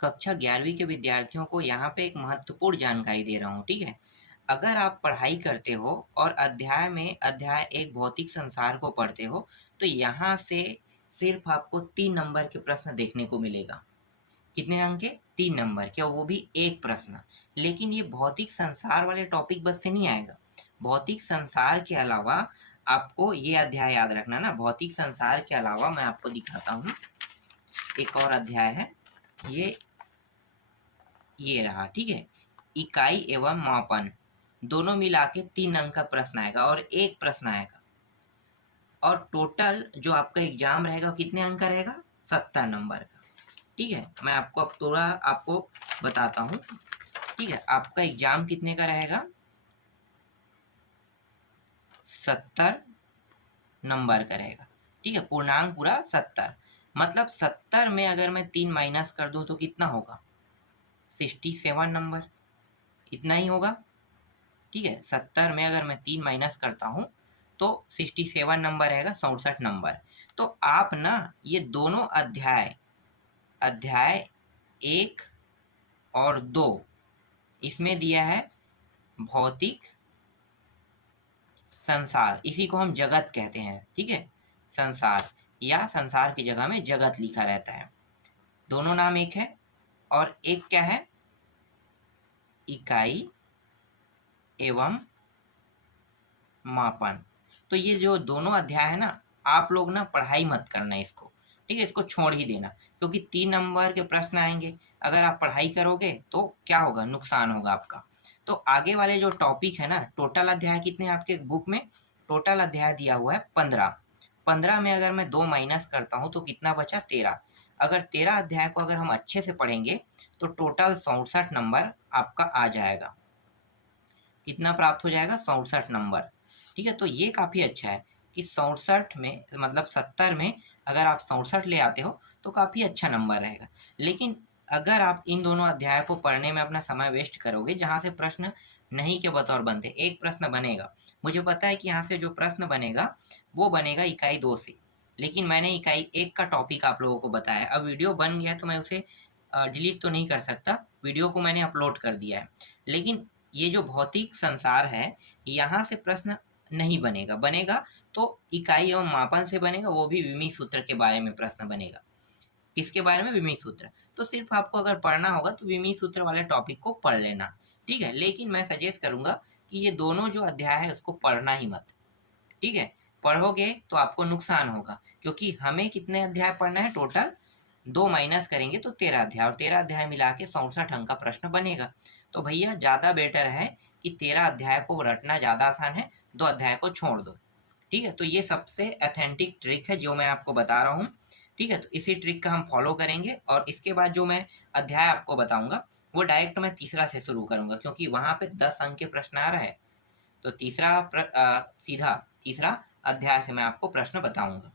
कक्षा 11वीं के विद्यार्थियों को यहाँ पे एक महत्वपूर्ण जानकारी दे रहा हूँ, ठीक है? अगर आप पढ़ाई करते हो और अध्याय 1 भौतिक संसार को पढ़ते हो, तो यहाँ से सिर्फ़ आपको 3 नंबर के प्रश्न देखने को मिलेगा। कितने अंक के? 3 नंबर के, और वो भी 1 प्रश्न। लेकिन ये भौतिक संसार वाले टॉपिक बस से नहीं आएगा। भौतिक संसार के अलावा आपको ये अध्याय याद रखना ना, भौतिक संसार के अलावा मैं आपको दिखाता हूँ, एक और अध्याय है, ये रहा, ठीक है? इकाई एवं मापन, दोनों मिला के 3 अंक का प्रश्न आएगा और 1 प्रश्न आएगा। और टोटल जो आपका एग्ज़ाम रहेगा, कितने अंक का रहेगा? 70 नंबर का, ठीक है? मैं आपको अब थोड़ा आपको बताता हूँ, ठीक है? आपका एग्ज़ाम कितने का रहेगा? 70 नंबर का रहेगा, ठीक है? पूर्णांक पूरा 70, मतलब 70 में अगर मैं 3 माइनस कर दूँ तो कितना होगा? 67 नंबर, इतना ही होगा, ठीक है? 70 में अगर मैं 3 माइनस करता हूँ तो 67 नंबर रहेगा, 64 नंबर। तो आप ना ये दोनों अध्याय 1 और 2 इसमें दिया है भौतिक संसार, इसी को हम जगत कहते हैं, ठीक है? संसार, या संसार की जगह में जगत लिखा रहता है। दोनों नाम एक है, और एक क्या है? इकाई एवं मापन। तो ये जो दोनों अध्याय है ना, आप लोग ना पढ़ाई मत करना इसको, ठीक है? इसको छोड़ ही देना, क्योंकि 3 नंबर के प्रश्न आएंगे। अगर आप पढ़ाई करोगे तो क्या होगा? नुकसान होगा आपका। तो आगे वाले जो टॉपिक है ना, टोटल अध्याय कितने हैं आपके बुक में? टोटल अध्याय दिया हुआ है 15। 15 में अगर मैं 2 माइनस करता हूँ तो कितना बचा? 13। अगर 13 अध्याय को अगर हम अच्छे से पढ़ेंगे तो टोटल 64 नंबर आपका आ जाएगा। कितना प्राप्त हो जाएगा? 64 नंबर, ठीक है? तो ये काफ़ी अच्छा है कि 64 में, मतलब 70 में अगर आप 64 ले आते हो तो काफ़ी अच्छा नंबर रहेगा। लेकिन अगर आप इन दोनों अध्याय को पढ़ने में अपना समय वेस्ट करोगे, जहाँ से प्रश्न नहीं के बतौर बनते, एक प्रश्न बनेगा, मुझे पता है कि यहाँ से जो प्रश्न बनेगा वो बनेगा इकाई 2 से, लेकिन मैंने इकाई 1 का टॉपिक आप लोगों को बताया। अब वीडियो बन गया तो मैं उसे डिलीट तो नहीं कर सकता, वीडियो को मैंने अपलोड कर दिया है। लेकिन ये जो भौतिक संसार है, यहाँ से प्रश्न नहीं बनेगा, बनेगा तो इकाई एवं मापन से बनेगा, वो भी विमीय सूत्र के बारे में प्रश्न बनेगा। किसके बारे में? विमीय सूत्र। तो सिर्फ आपको अगर पढ़ना होगा तो विमीय सूत्र वाले टॉपिक को पढ़ लेना, ठीक है? लेकिन मैं सजेस्ट करूंगा कि ये दोनों जो अध्याय है उसको पढ़ना ही मत, ठीक है? पढ़ोगे तो आपको नुकसान होगा, क्योंकि हमें कितने अध्याय पढ़ना है? टोटल 2 माइनस करेंगे तो 13 अध्याय, और 13 अध्याय मिला के 64 अंक का प्रश्न बनेगा। तो भैया ज़्यादा बेटर है कि 13 अध्याय को रटना ज़्यादा आसान है, 2 अध्याय को छोड़ दो, ठीक है? तो ये सबसे ऑथेंटिक ट्रिक है जो मैं आपको बता रहा हूँ, ठीक है? तो इसी ट्रिक का हम फॉलो करेंगे, और इसके बाद जो मैं अध्याय आपको बताऊंगा वो डायरेक्ट मैं तीसरा से शुरू करूंगा, क्योंकि वहां पे 10 अंक के प्रश्न आ रहा है। तो सीधा तीसरा अध्याय से मैं आपको प्रश्न बताऊंगा।